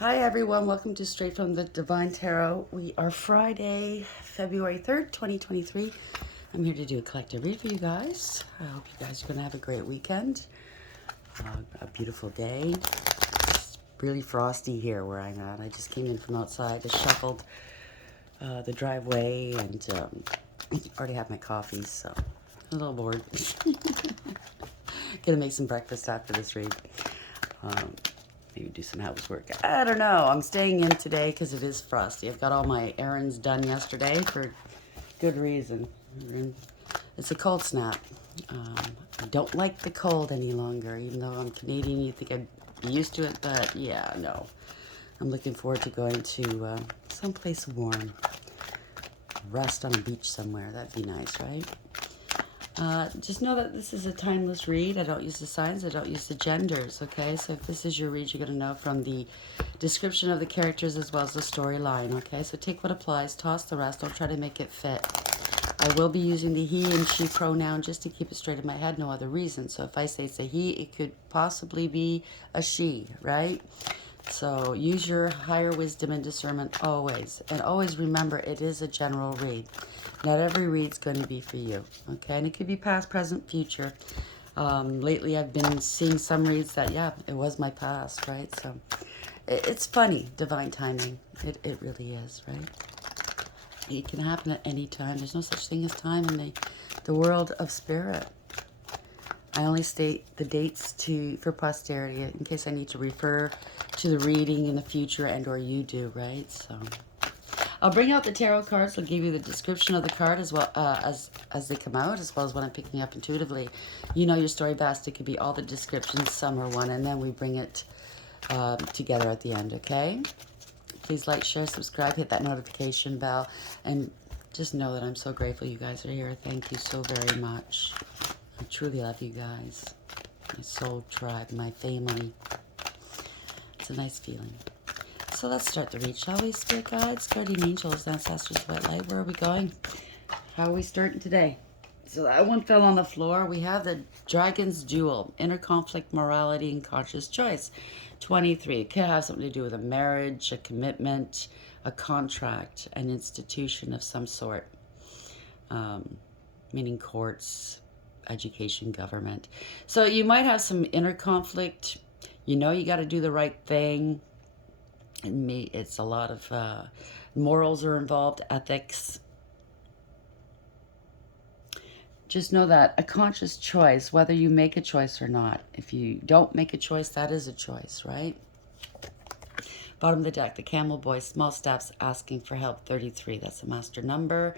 Hi everyone, welcome to Straight from the Divine Tarot. We are Friday, February 3rd, 2023. I'm here to do a collective read for you guys. I hope you guys are going to have a great weekend. A beautiful day. It's really frosty here where I'm at. I just came in from outside, just shuffled the driveway and already had my coffee, so I'm a little bored. Gonna make some breakfast after this read. Maybe do some housework. I don't know. I'm staying in today because it is frosty. I've got all my errands done yesterday for good reason. It's a cold snap. I don't like the cold any longer. Even though I'm Canadian, you think I'd be used to it, but yeah, no. I'm looking forward to going to someplace warm. Rest on a beach somewhere. That'd be nice, right? Just know that this is a timeless read. I don't use the signs. I don't use the genders, okay? So if this is your read, you're going to know from the description of the characters as well as the storyline, okay? So take what applies, toss the rest. Don't try to make it fit. I will be using the he and she pronoun just to keep it straight in my head, no other reason. So if I say it's a he, it could possibly be a she, right? So use your higher wisdom and discernment always. And always remember, it is a general read. Not every read's going to be for you, okay? And it could be past, present, future. Lately, I've been seeing some reads that, yeah, it was my past, right? So it's funny, divine timing. It really is, right? It can happen at any time. There's no such thing as time in the world of spirit. I only state the dates for posterity in case I need to refer to the reading in the future and or you do, right? So I'll bring out the tarot cards. I'll give you the description of the card as well as they come out, as well as what I'm picking up intuitively. You know your story best. It could be all the descriptions, some or one, and then we bring it together at the end, okay? Please like, share, subscribe, hit that notification bell, and just know that I'm so grateful you guys are here. Thank you so very much. I truly love you guys. My soul tribe, my family. It's a nice feeling. So let's start the read, shall we? Spirit guides, guardian angels, ancestors, white light. Where are we going? How are we starting today? So that one fell on the floor. We have the Dragon's Duel, inner conflict, morality, and conscious choice. 23. It could have something to do with a marriage, a commitment, a contract, an institution of some sort. Meaning courts, education, government. So you might have some inner conflict. You know you got to do the right thing. It's a lot of morals are involved, ethics. Just know that a conscious choice, whether you make a choice or not, if you don't make a choice, that is a choice, right? Bottom of the deck, the camel boy, small steps, asking for help, 33. That's a master number.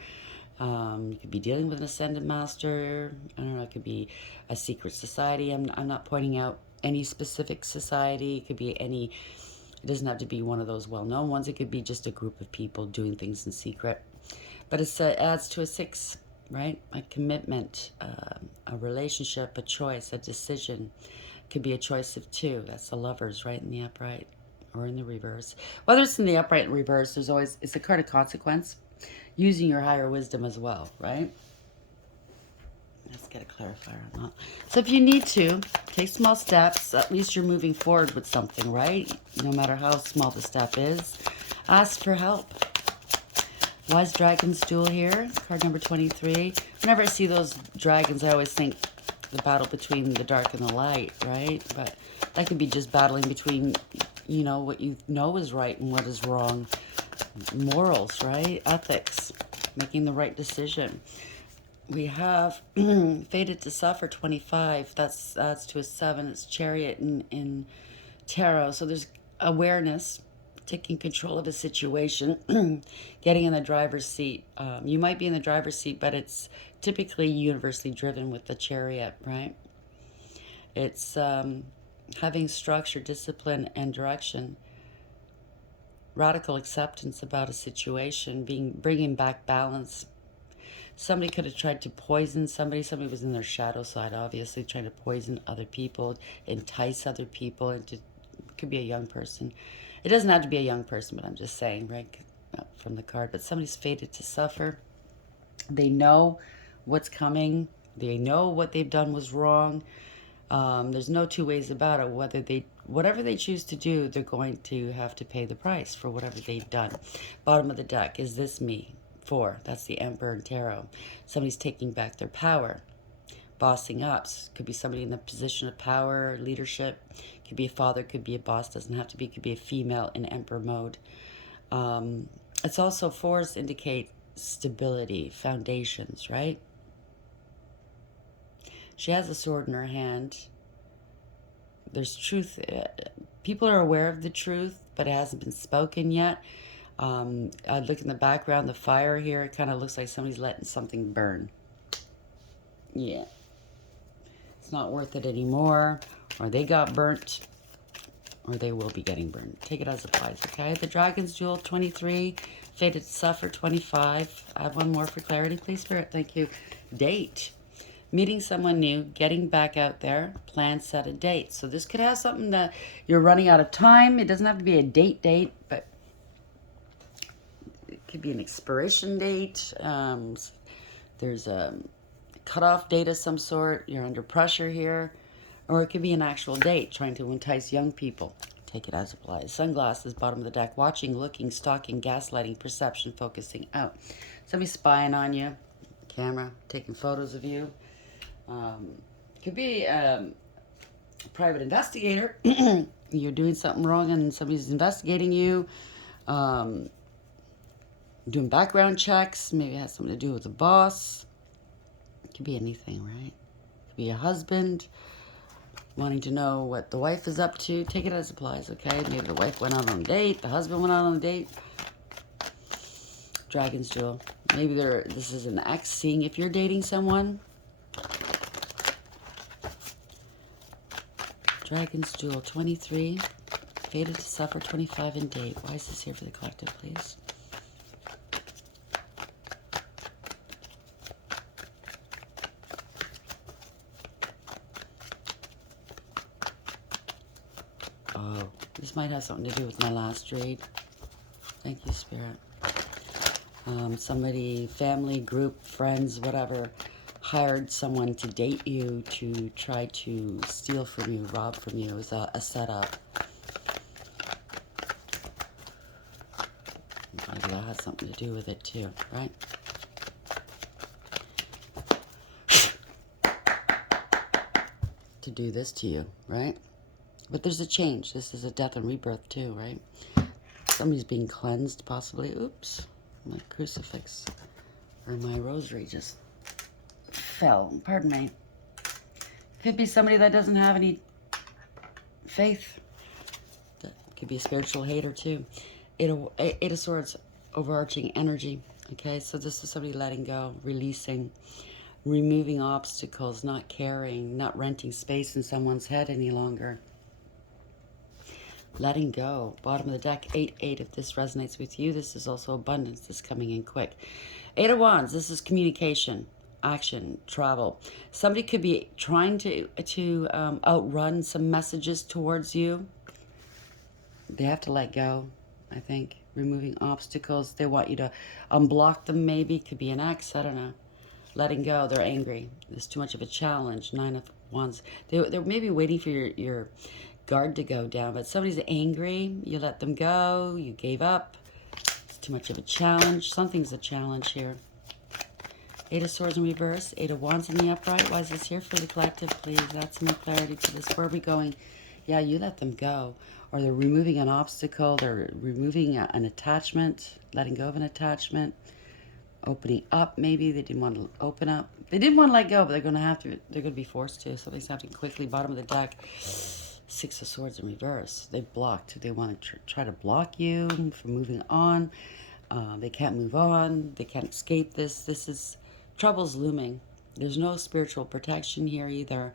You could be dealing with an ascended master. I don't know, it could be a secret society. I'm not pointing out any specific society. It could be any, it doesn't have to be one of those well-known ones. It could be just a group of people doing things in secret. But it adds to a 6, right? A commitment, a relationship, a choice, a decision. It could be a choice of 2. That's the lovers, right, in the upright or in the reverse. Whether it's in the upright and reverse, there's always, it's a card of consequence. Using your higher wisdom as well, right? Let's get a clarifier on that. So if you need to, take small steps. At least you're moving forward with something, right? No matter how small the step is. Ask for help. Wise Dragon's Duel here, card number 23. Whenever I see those dragons, I always think the battle between the dark and the light, right? But that could be just battling between, you know, what you know is right and what is wrong. Morals, right? Ethics, making the right decision. We have fated to suffer, 25. That's to a 7. It's chariot in tarot. So there's awareness, taking control of a situation, getting in the driver's seat. You might be in the driver's seat, but it's typically universally driven with the chariot, right? It's having structure, discipline, and direction. Radical acceptance about a situation, bringing back balance. Somebody could have tried to poison somebody. Somebody was in their shadow side, obviously, trying to poison other people, entice other people. It could be a young person. It doesn't have to be a young person, but I'm just saying, right, from the card. But somebody's fated to suffer. They know what's coming. They know what they've done was wrong. There's no two ways about it, whether they whatever they choose to do, they're going to have to pay the price for whatever they've done. Bottom of the deck, is this me? 4, that's the Emperor and Tarot. Somebody's taking back their power. Bossing up. Could be somebody in the position of power, leadership. Could be a father, could be a boss, doesn't have to be. Could be a female in Emperor mode. It's also 4s indicate stability, foundations, right? She has a sword in her hand. There's truth. People are aware of the truth, but it hasn't been spoken yet. I look in the background, the fire here, it kind of looks like somebody's letting something burn. Yeah. It's not worth it anymore, or they got burnt, or they will be getting burned. Take it as applies, okay? The Dragon's Jewel, 23. Fated to Suffer, 25. Add one more for clarity, please, Spirit. Thank you. Date. Meeting someone new, getting back out there, plan, set a date. So this could have something that you're running out of time. It doesn't have to be a date, but it could be an expiration date. There's a cutoff date of some sort. You're under pressure here. Or it could be an actual date, trying to entice young people. Take it as applies. Sunglasses, bottom of the deck. Watching, looking, stalking, gaslighting, perception, focusing out. Somebody spying on you. Camera, taking photos of you. Could be a private investigator. You're doing something wrong and somebody's investigating you. Doing background checks. Maybe it has something to do with the boss. It could be anything, right? It could be a husband wanting to know what the wife is up to. Take it as applies, okay? Maybe the wife went out on a date. The husband went out on a date. Dragon's Jewel. Maybe this is an ex seeing if you're dating someone. Dragon's Jewel, 23. Fated to Suffer, 25, and date. Why is this here for the collective, please? Oh, this might have something to do with my last read. Thank you, Spirit. Somebody, family, group, friends, whatever, hired someone to date you to try to steal from you, rob from you. It was a setup. Maybe that has something to do with it too, right? To do this to you, right? But there's a change. This is a death and rebirth too, right? Somebody's being cleansed, possibly. Oops. My crucifix or my rosary just fell. Pardon me. Could be somebody that doesn't have any faith. That could be a spiritual hater too. Eight of Swords, overarching energy. Okay, so this is somebody letting go, releasing, removing obstacles, not caring, not renting space in someone's head any longer. Letting go. Bottom of the deck, 8-8. If this resonates with you, this is also abundance that's coming in quick. 8 of Wands, this is communication, action, travel. Somebody could be trying to outrun some messages towards you. They have to let go, I think. Removing obstacles. They want you to unblock them, maybe. Could be an ex, I don't know. Letting go. They're angry. There's too much of a challenge. 9 of Wands. They're maybe waiting for your guard to go down, but somebody's angry. You let them go. You gave up. It's too much of a challenge. Something's a challenge here. 8 of Swords in reverse. 8 of Wands in the upright. Why is this here for the collective, please? Add some more clarity to this. Where are we going? Yeah, you let them go. Or they're removing an obstacle. They're removing an attachment. Letting go of an attachment. Opening up, maybe. They didn't want to open up. They didn't want to let go, but they're going to have to. They're going to be forced to. Something's happening quickly. Bottom of the deck. 6 of Swords in reverse. They blocked. They want to try to block you from moving on. They can't move on. They can't escape this. This is trouble's looming. There's no spiritual protection here either.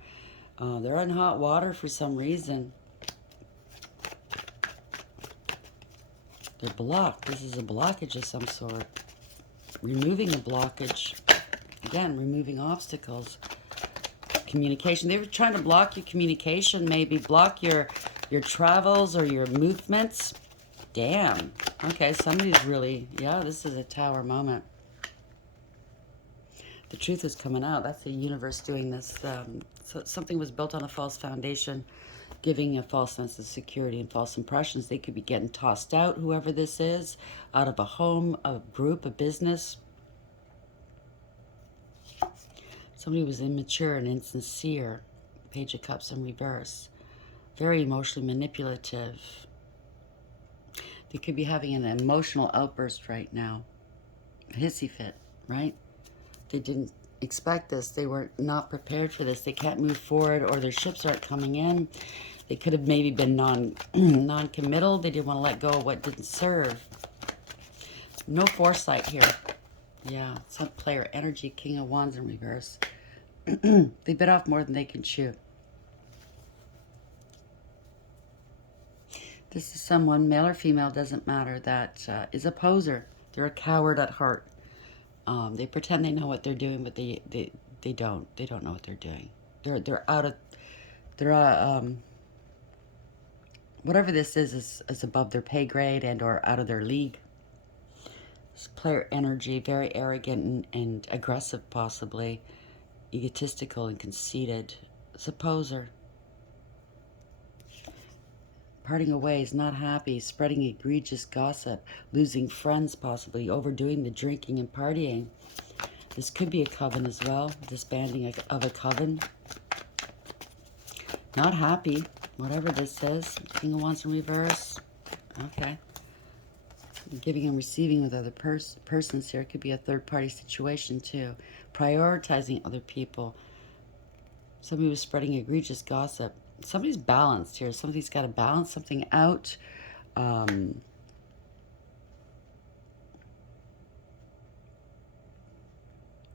They're in hot water for some reason. They're blocked. This is a blockage of some sort. Removing a blockage. Again, removing obstacles. Communication. They were trying to block your communication, maybe block your travels or your movements. Damn. Okay, somebody's really, yeah, this is a tower moment. The truth is coming out. That's the universe doing this. So something was built on a false foundation. giving a false sense of security and false impressions. They could be getting tossed out, whoever this is, out of a home, a group, a business. Somebody was immature and insincere. Page of Cups in reverse. Very emotionally manipulative. They could be having an emotional outburst right now. A hissy fit, right? They didn't expect this. They were not prepared for this. They can't move forward, or their ships aren't coming in. They could have maybe been non-committal. They didn't want to let go of what didn't serve. No foresight here. Yeah, some player energy, King of Wands in reverse. They bit off more than they can chew. This is someone, male or female, doesn't matter, that is a poser. They're a coward at heart. They pretend they know what they're doing, but they don't. They don't know what they're doing. They're out of, whatever this is above their pay grade and or out of their league. This player energy, very arrogant and aggressive, possibly egotistical and conceited. It's a poser. Parting away, is not happy, spreading egregious gossip, losing friends possibly, overdoing the drinking and partying. This could be a coven as well, disbanding of a coven. Not happy, whatever this is. King of Wands in reverse. Okay. Giving and receiving with other persons here. It could be a third-party situation too. Prioritizing other people. Somebody was spreading egregious gossip. Somebody's balanced here. Somebody's got to balance something out.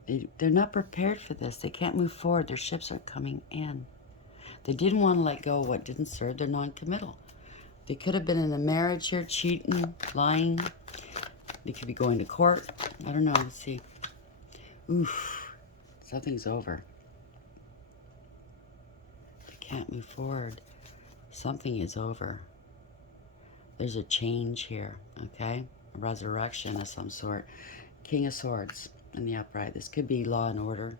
They're not prepared for this. They can't move forward. Their ships are coming in. They didn't want to let go of what didn't serve. They're non-committal. They could have been in a marriage here, cheating, lying. They could be going to court. I don't know. Let's see. Oof. Something's over. Can't move forward. Something is over. There's a change here, okay? A resurrection of some sort. King of Swords in the upright. This could be law and order.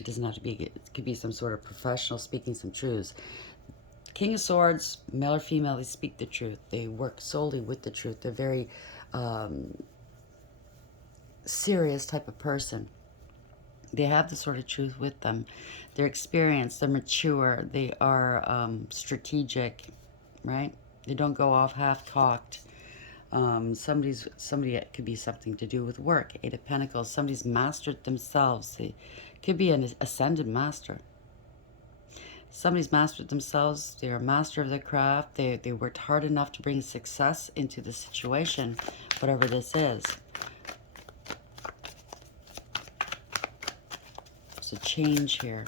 It doesn't have to be, it could be some sort of professional speaking some truths. King of Swords, male or female, they speak the truth. They work solely with the truth. They're very serious type of person. They have the sort of truth with them. They're experienced, they're mature, they are strategic, right? They don't go off half-cocked. Somebody, it could be something to do with work. Eight of Pentacles, somebody's mastered themselves. They could be an ascended master. Somebody's mastered themselves. They're a master of their craft. They worked hard enough to bring success into the situation, whatever this is. A change here.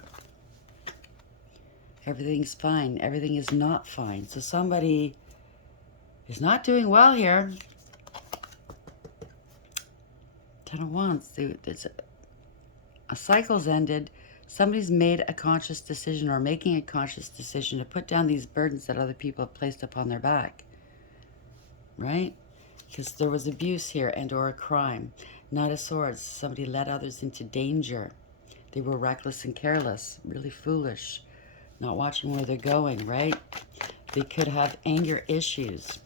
Everything's fine. Everything is not fine. So somebody is not doing well here. Ten of Wands. A cycle's ended. Somebody's made a conscious decision or making a conscious decision to put down these burdens that other people have placed upon their back. Right? Because there was abuse here and or a crime. Knight of Swords. Somebody led others into danger. They were reckless and careless, really foolish, not watching where they're going, right? They could have anger issues.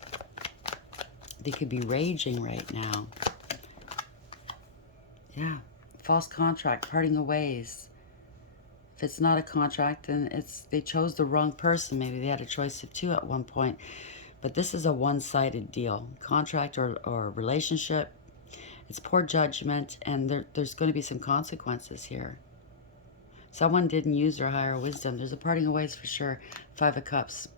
They could be raging right now. Yeah, false contract, parting of ways. If it's not a contract, then they chose the wrong person. Maybe they had a choice of two at one point. But this is a one-sided deal. Contract or relationship. It's poor judgment, and there's going to be some consequences here. Someone didn't use their higher wisdom. There's a parting of ways for sure. Five of Cups.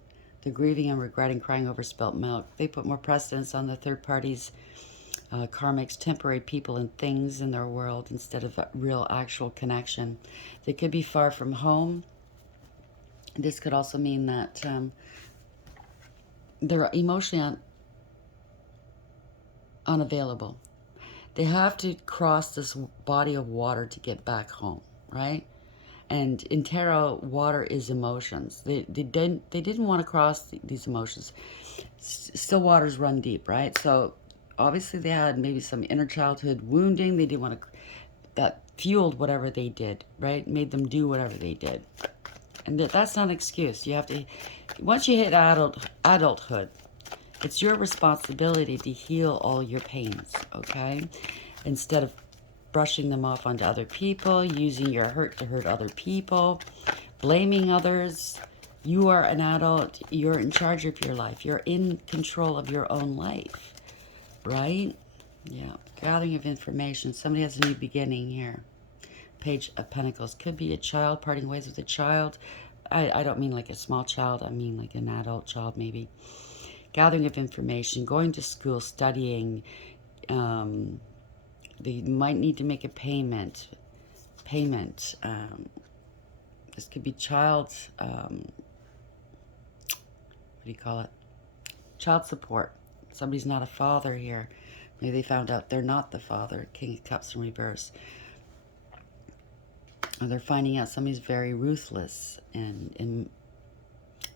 They're grieving and regretting, crying over spilt milk. They put more precedence on the third parties, karmics, temporary people and things in their world instead of a real, actual connection. They could be far from home. This could also mean that they're emotionally unavailable. They have to cross this body of water to get back home, right? And in tarot, water is emotions. They didn't want to cross these emotions. Still waters run deep, right? So obviously they had maybe some inner childhood wounding. They didn't want to, that fueled whatever they did, right? Made them do whatever they did. And that's not an excuse. You have to, once you hit adulthood, it's your responsibility to heal all your pains, okay? Instead of brushing them off onto other people, using your hurt to hurt other people, blaming others. You are an adult. You're in charge of your life. You're in control of your own life, right? Yeah. Gathering of information. Somebody has a new beginning here. Page of Pentacles. Could be a child, parting ways with a child. I don't mean like a small child. I mean like an adult child maybe. Gathering of information. Going to school, studying. They might need to make a payment. This could be child, what do you call it? Child support. Somebody's not a father here. Maybe they found out they're not the father. King of Cups in reverse. Or they're finding out somebody's very ruthless and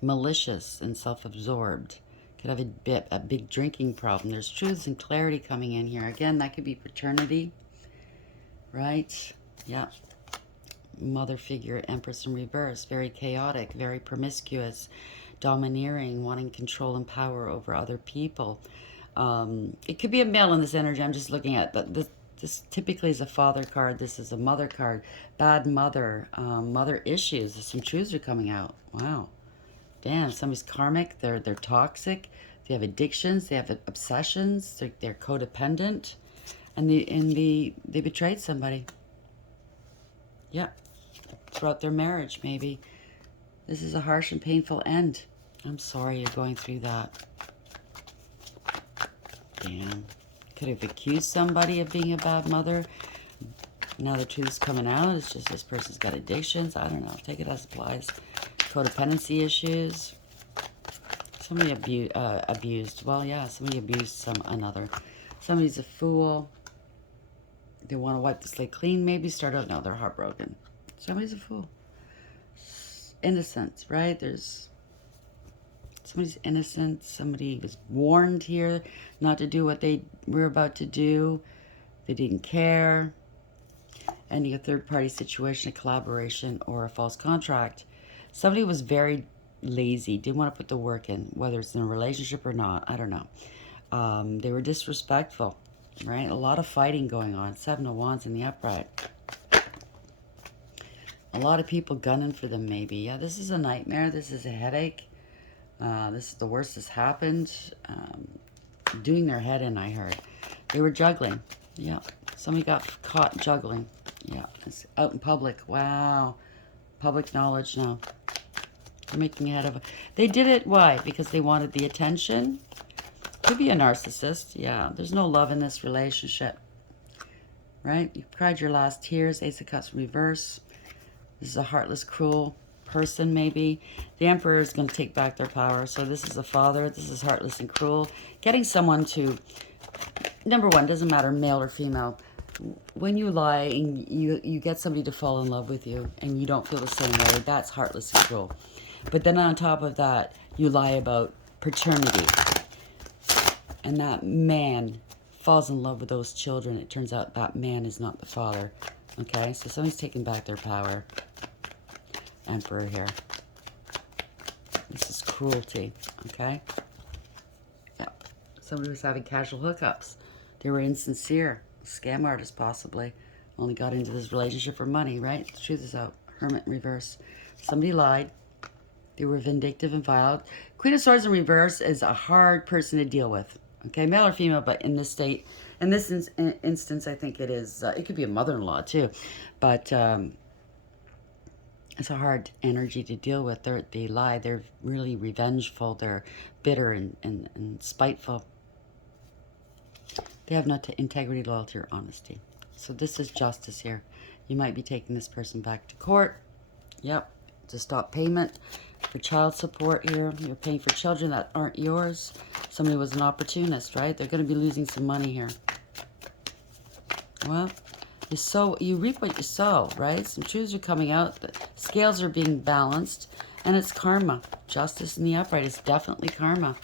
malicious and self-absorbed. Could have a big drinking problem. There's truths and clarity coming in here. Again, that could be paternity, right? Yeah. Mother figure, Empress in reverse. Very chaotic, very promiscuous, domineering, wanting control and power over other people. It could be a male in this energy. I'm just looking at this typically is a father card. This is a mother card. Bad mother. Mother issues. Some truths are coming out. Wow. Damn, somebody's karmic. They're toxic. They have addictions. They have obsessions. They're codependent. And they betrayed somebody. Yeah. Throughout their marriage, maybe. This is a harsh and painful end. I'm sorry you're going through that. Damn. Could have accused somebody of being a bad mother. Now the truth's coming out. It's just this person's got addictions. I don't know. Take it as applies. Codependency issues. Somebody abused. Well, yeah, somebody abused another. Somebody's a fool. They want to wipe the slate clean, maybe. Start out, no, they're heartbroken. Somebody's a fool. Innocent, right? Somebody's innocent. Somebody was warned here not to do what they were about to do. They didn't care. Ending a third-party situation, a collaboration, or a false contract. Somebody was very lazy, didn't want to put the work in, whether it's in a relationship or not. I don't know. They were disrespectful, right? A lot of fighting going on. Seven of Wands in the upright. A lot of people gunning for them, maybe. Yeah, this is a nightmare. This is a headache. This is the worst that's happened. Doing their head in, I heard. They were juggling. Yeah. Somebody got caught juggling. Yeah. It's out in public. Wow. Public knowledge now. They're making a head of it. They did it, why? Because they wanted the attention. Could be a narcissist. Yeah. There's no love in this relationship. Right? You cried your last tears. Ace of Cups reverse. This is a heartless, cruel person, maybe. The Emperor is going to take back their power. So this is a father. This is heartless and cruel. Getting someone to, number one, doesn't matter, male or female. When you lie and you get somebody to fall in love with you and you don't feel the same way, that's heartless and cruel. But then on top of that, you lie about paternity. And that man falls in love with those children. It turns out that man is not the father. Okay, so somebody's taking back their power. Emperor here. This is cruelty, okay? Yeah. Somebody was having casual hookups. They were insincere. Scam artist, possibly. Only got into this relationship for money, right? The truth is out. Hermit in reverse. Somebody lied. They were vindictive and vile. Queen of Swords in reverse is a hard person to deal with. Okay, male or female, but in this state, in this instance, I think it is, it could be a mother-in-law too, but it's a hard energy to deal with. They lie. They're really revengeful. They're bitter and spiteful. They have no integrity, loyalty, or honesty. So this is justice here. You might be taking this person back to court. Yep. To stop payment for child support here. You're paying for children that aren't yours. Somebody was an opportunist, right? They're going to be losing some money here. Well, you reap what you sow, right? Some truths are coming out. The scales are being balanced. And it's karma. Justice in the upright is definitely karma.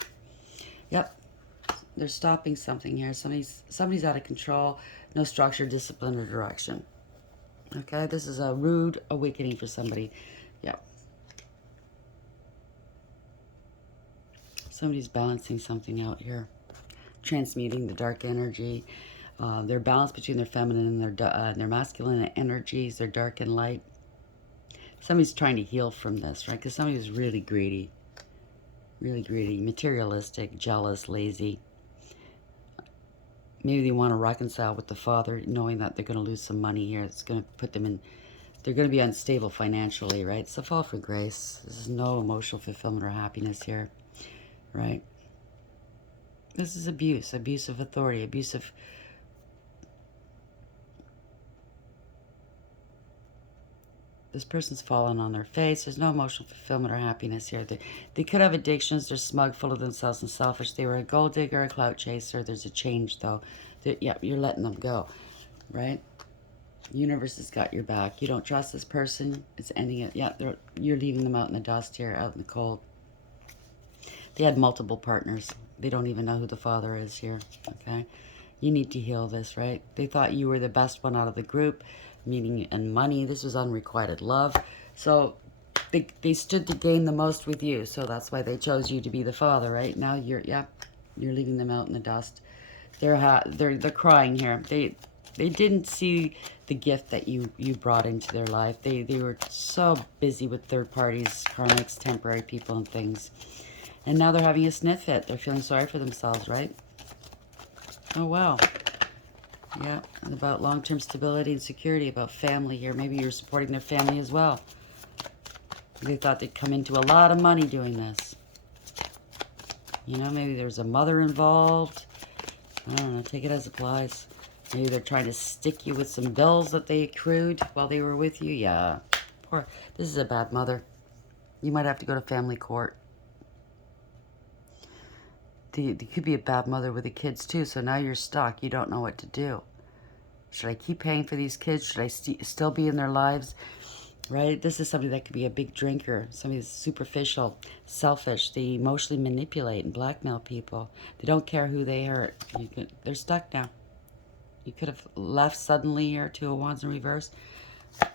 Yep. They're stopping something here. Somebody's out of control. No structure, discipline, or direction. Okay? This is a rude awakening for somebody. Yep. Somebody's balancing something out here. Transmuting the dark energy. Their balance between their feminine and their masculine energies, their dark and light. Somebody's trying to heal from this, right? Because somebody's really greedy. Really greedy, materialistic, jealous, lazy. Maybe they want to reconcile with the father, knowing that they're going to lose some money here. It's going to put them in... They're going to be unstable financially, right? It's a fall for grace. This is no emotional fulfillment or happiness here, right? This is abuse. Abuse of authority. Abuse of... This person's fallen on their face. There's no emotional fulfillment or happiness here. They could have addictions. They're smug, full of themselves, and selfish. They were a gold digger, a clout chaser. There's a change, though. Yeah, you're letting them go, right? The universe has got your back. You don't trust this person. It's ending it. Yeah, you're leaving them out in the dust here, out in the cold. They had multiple partners. They don't even know who the father is here, okay? You need to heal this, right? They thought you were the best one out of the group, meaning and money. This was unrequited love. So they stood to gain the most with you. So that's why they chose you to be the father, right? Now you're leaving them out in the dust. They're crying here. They didn't see the gift that you brought into their life. They were so busy with third parties, karmics, temporary people and things. And now they're having a sniff fit. They're feeling sorry for themselves, right? Oh, wow. Yeah, and about long-term stability and security, about family here. Maybe you're supporting their family as well. They thought they'd come into a lot of money doing this. You know, maybe there's a mother involved. I don't know, take it as it applies. Maybe they're trying to stick you with some bills that they accrued while they were with you. Yeah, poor. This is a bad mother. You might have to go to family court. They could be a bad mother with the kids too, so now you're stuck. You don't know what to do. Should I keep paying for these kids? Should I still be in their lives? Right? This is somebody that could be a big drinker. Somebody that's superficial, selfish. They emotionally manipulate and blackmail people. They don't care who they hurt. They're stuck now. You could have left suddenly here, Two of Wands in reverse.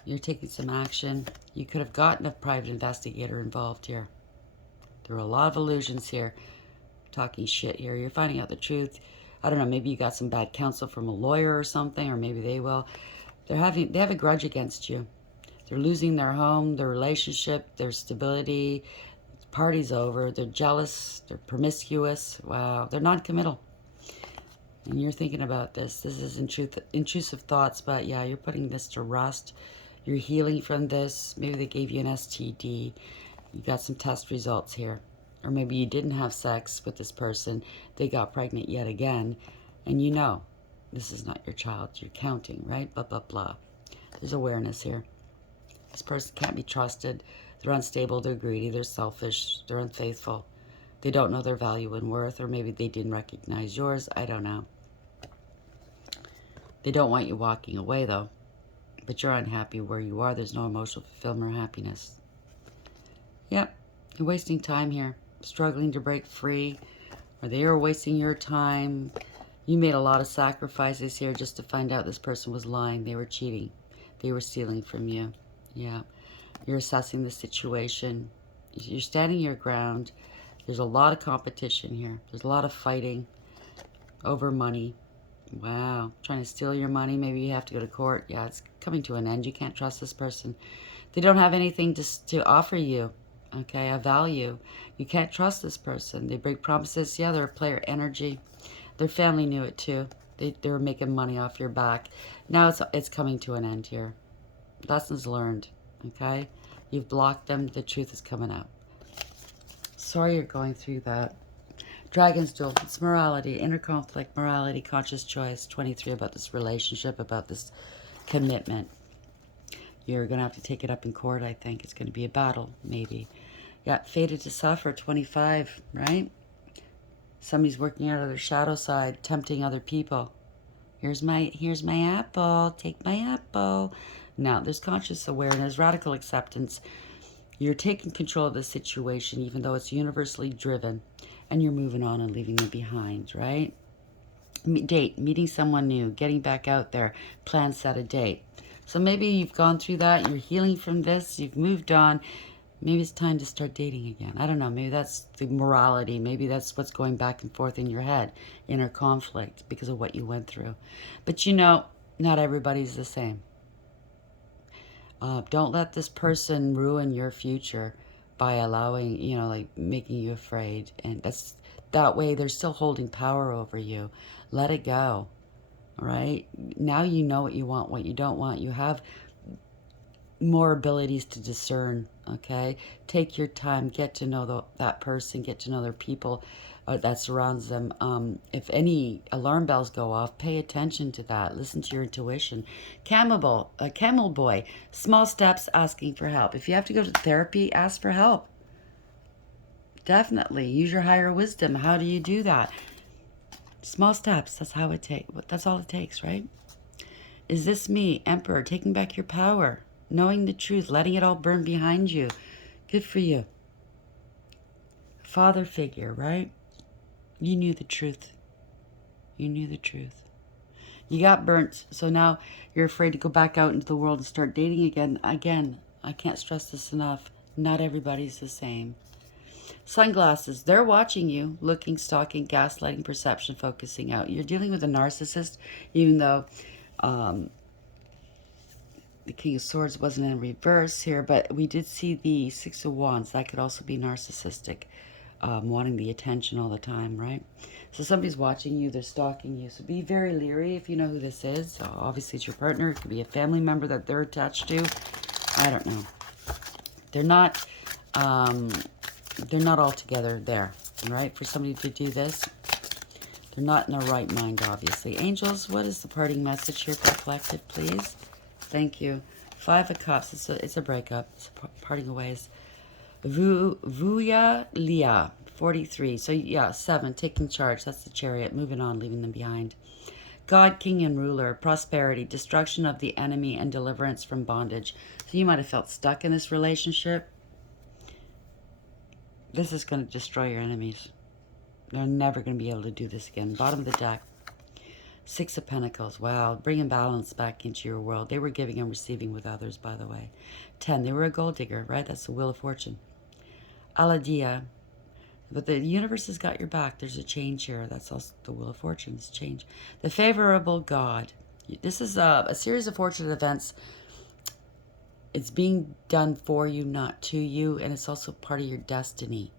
You're taking some action. You could have gotten a private investigator involved here. There are a lot of illusions here. Talking shit here. You're finding out the truth. I don't know, maybe you got some bad counsel from a lawyer or something, or maybe they will. They have a grudge against you. They're losing their home, their relationship, their stability. The party's over. They're jealous. They're promiscuous. Wow. They're non-committal. And you're thinking about this. This is intrusive thoughts, but yeah, you're putting this to rest. You're healing from this. Maybe they gave you an STD. You got some test results here. Or maybe you didn't have sex with this person. They got pregnant yet again. And you know, this is not your child. You're counting, right? Blah, blah, blah. There's awareness here. This person can't be trusted. They're unstable. They're greedy. They're selfish. They're unfaithful. They don't know their value and worth. Or maybe they didn't recognize yours. I don't know. They don't want you walking away, though. But you're unhappy where you are. There's no emotional fulfillment or happiness. Yep. You're wasting time here. Struggling to break free, or they are wasting your time. You made a lot of sacrifices here just to find out this person was lying. They were cheating. They were stealing from you. Yeah. You're assessing the situation. You're standing your ground. There's a lot of competition here. There's a lot of fighting over money. Wow. Trying to steal your money. Maybe you have to go to court. Yeah, it's coming to an end. You can't trust this person. They don't have anything to offer you. Okay, a value. You can't trust this person. They break promises. Yeah, they're a player energy. Their family knew it too. They were making money off your back. Now it's coming to an end here. Lessons learned. Okay, you've blocked them. The truth is coming out. Sorry you're going through that. Dragon's Duel. It's morality, inner conflict, morality, conscious choice. 23 about this relationship, about this commitment. You're going to have to take it up in court, I think. It's going to be a battle, maybe. Yeah, fated to suffer, 25, right? Somebody's working out of their shadow side, tempting other people. Here's my apple. Take my apple. Now, there's conscious awareness, radical acceptance. You're taking control of the situation, even though it's universally driven. And you're moving on and leaving them behind, right? Meeting someone new, getting back out there, plan, set a date. So maybe you've gone through that, you're healing from this, you've moved on. Maybe it's time to start dating again. I don't know. Maybe that's the morality. Maybe that's what's going back and forth in your head, inner conflict because of what you went through. But you know, not everybody's the same. Don't let this person ruin your future by allowing, you know, like making you afraid. And that way they're still holding power over you. Let it go. All right? Now you know what you want, what you don't want. You have more abilities to discern, okay? Take your time, get to know that person, get to know their people that surrounds them. If any alarm bells go off, pay attention to that. Listen to your intuition. Camel boy, small steps, asking for help. If you have to go to therapy, ask for help. Definitely. Use your higher wisdom. How do you do that? Small steps. That's how it takes. That's all it takes, right? Is this me, Emperor, taking back your power? Knowing the truth, letting it all burn behind you. Good for you. Father figure, right? You knew the truth. You knew the truth. You got burnt, so now you're afraid to go back out into the world and start dating again. Again, I can't stress this enough. Not everybody's the same. Sunglasses, they're watching you, looking, stalking, gaslighting, perception, focusing out. You're dealing with a narcissist, even though the King of Swords wasn't in reverse here, but we did see the Six of Wands. That could also be narcissistic, wanting the attention all the time, right? So somebody's watching you, they're stalking you. So be very leery if you know who this is. So obviously it's your partner. It could be a family member that they're attached to. I don't know. They're not all together there, right? For somebody to do this, they're not in their right mind, obviously. Angels, what is the parting message here for the collective, please? Thank you. Five of Cups. It's a breakup. It's a parting of ways. Vuya Lia, 43. So yeah, 7. Taking charge. That's the Chariot. Moving on, leaving them behind. God, King and Ruler. Prosperity. Destruction of the enemy and deliverance from bondage. So you might have felt stuck in this relationship. This is going to destroy your enemies. They're never going to be able to do this again. Bottom of the deck. 6 of Pentacles. Wow. Bringing balance back into your world. They were giving and receiving with others, by the way. 10. They were a gold digger, right? That's the Wheel of Fortune. Aladia. But the universe has got your back. There's a change here. That's also the Wheel of Fortune. It's change. The favorable God. This is a series of fortunate events. It's being done for you, not to you. And it's also part of your destiny.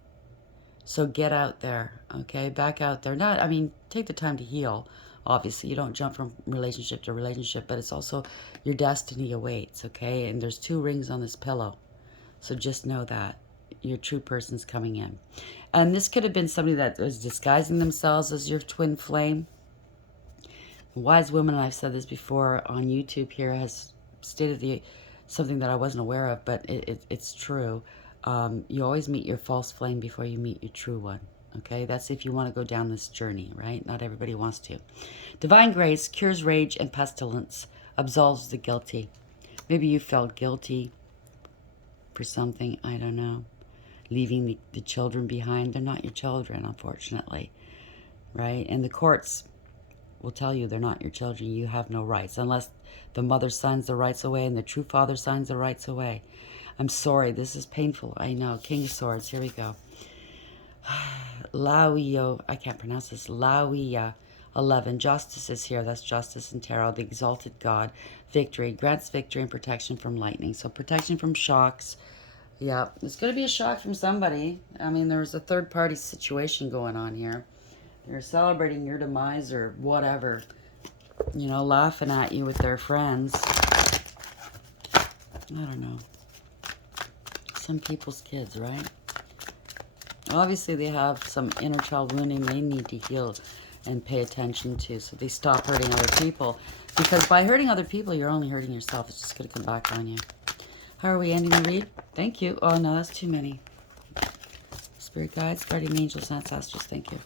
So get out there, okay? Back out there. Take the time to heal. Obviously, you don't jump from relationship to relationship, but it's also your destiny awaits, okay? And there's 2 rings on this pillow. So just know that. Your true person's coming in. And this could have been somebody that was disguising themselves as your twin flame. A wise woman, and I've said this before on YouTube here, has stated something that I wasn't aware of, but it's true. You always meet your false flame before you meet your true one. Okay, that's if you want to go down this journey, right? Not everybody wants to. Divine grace cures rage and pestilence, absolves the guilty. Maybe you felt guilty for something, I don't know. Leaving the children behind. They're not your children, unfortunately, right? And the courts will tell you they're not your children. You have no rights unless the mother signs the rights away and the true father signs the rights away. I'm sorry, this is painful. I know. King of Swords, here we go. Lauio, I can't pronounce this. Lauia, 11. Justice is here. That's justice and tarot. The exalted God. Victory. Grants victory and protection from lightning. So protection from shocks. Yeah, it's going to be a shock from somebody. I mean, there's a third-party situation going on here. They're celebrating your demise or whatever. You know, laughing at you with their friends. I don't know. Some people's kids, right? Obviously, they have some inner child wounding they need to heal and pay attention to, so they stop hurting other people. Because by hurting other people, you're only hurting yourself. It's just going to come back on you. How are we ending the read? Thank you. Oh, no, that's too many. Spirit guides, guardian angels, ancestors, thank you.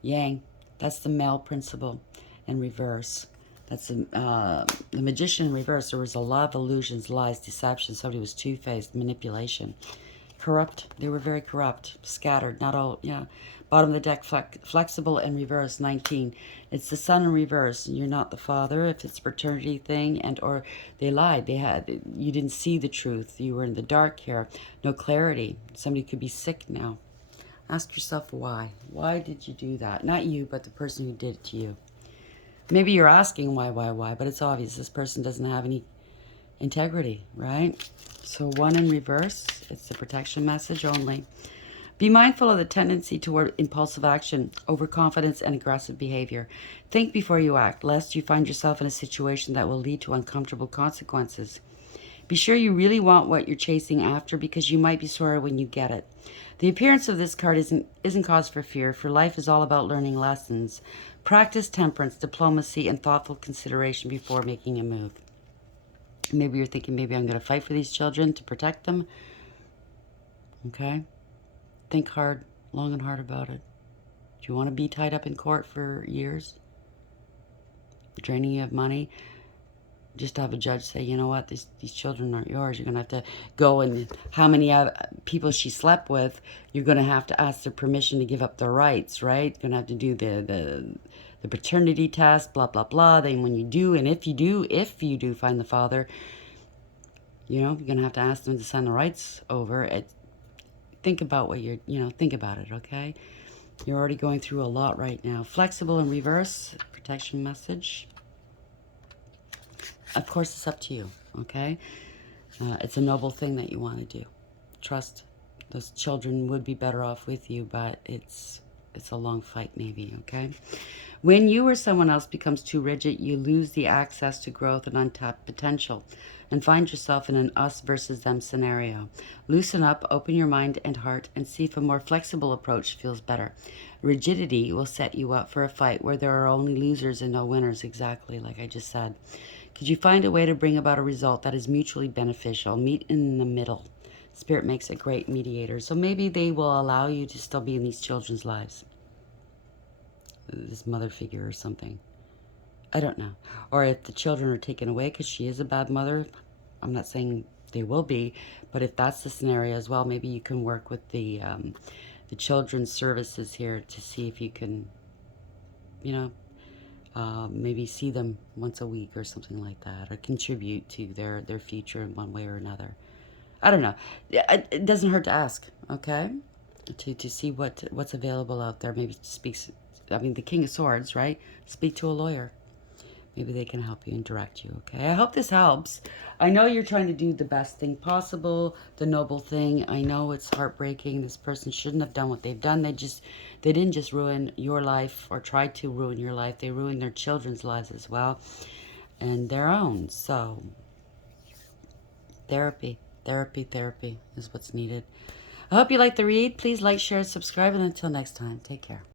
Yang, that's the male principle in reverse. That's the magician in reverse. There was a lot of illusions, lies, deception. Somebody was two-faced, manipulation. Corrupt. They were very corrupt. Scattered. Not all, yeah. Bottom of the deck, flexible and reverse, 19. It's the sun in reverse. You're not the father if it's a paternity thing, and or they lied. You didn't see the truth. You were in the dark here. No clarity. Somebody could be sick now. Ask yourself why. Why did you do that? Not you, but the person who did it to you. Maybe you're asking why, but it's obvious this person doesn't have any integrity, right? So 1 in reverse, it's the protection message only. Be mindful of the tendency toward impulsive action, overconfidence, and aggressive behavior. Think before you act, lest you find yourself in a situation that will lead to uncomfortable consequences. Be sure you really want what you're chasing after, because you might be sorry when you get it. The appearance of this card isn't cause for fear, for life is all about learning lessons. Practice temperance, diplomacy, and thoughtful consideration before making a move. Maybe you're thinking, maybe I'm going to fight for these children to protect them. Okay? Think hard, long and hard about it. Do you want to be tied up in court for years? Draining you of money? Just to have a judge say, you know what, these children aren't yours. You're going to have to go, and how many people she slept with, you're going to have to ask their permission to give up their rights, right? You're going to have to do the paternity test, blah, blah, blah. Then when you do, and if you do find the father, you know, you're going to have to ask them to send the rights over. Think about what think about it, okay? You're already going through a lot right now. Flexible in reverse, protection message. Of course, it's up to you, okay? It's a noble thing that you want to do. Trust those children would be better off with you, but it's a long fight maybe, okay? When you or someone else becomes too rigid, you lose the access to growth and untapped potential and find yourself in an us versus them scenario. Loosen up, open your mind and heart, and see if a more flexible approach feels better. Rigidity will set you up for a fight where there are only losers and no winners, exactly like I just said. Could you find a way to bring about a result that is mutually beneficial? Meet in the middle. Spirit makes a great mediator. So maybe they will allow you to still be in these children's lives. This mother figure or something. I don't know. Or if the children are taken away because she is a bad mother, I'm not saying they will be, but if that's the scenario as well, maybe you can work with the children's services here to see if you can, maybe see them once a week or something like that, or contribute to their future in one way or another. I don't know. It doesn't hurt to ask, okay? To see what's available out there. Maybe the King of Swords, right? Speak to a lawyer. Maybe they can help you and direct you, okay? I hope this helps. I know you're trying to do the best thing possible, the noble thing. I know it's heartbreaking. This person shouldn't have done what they've done. They didn't just ruin your life or try to ruin your life. They ruined their children's lives as well, and their own. So therapy is what's needed. I hope you like the read. Please like, share, subscribe, and until next time, take care.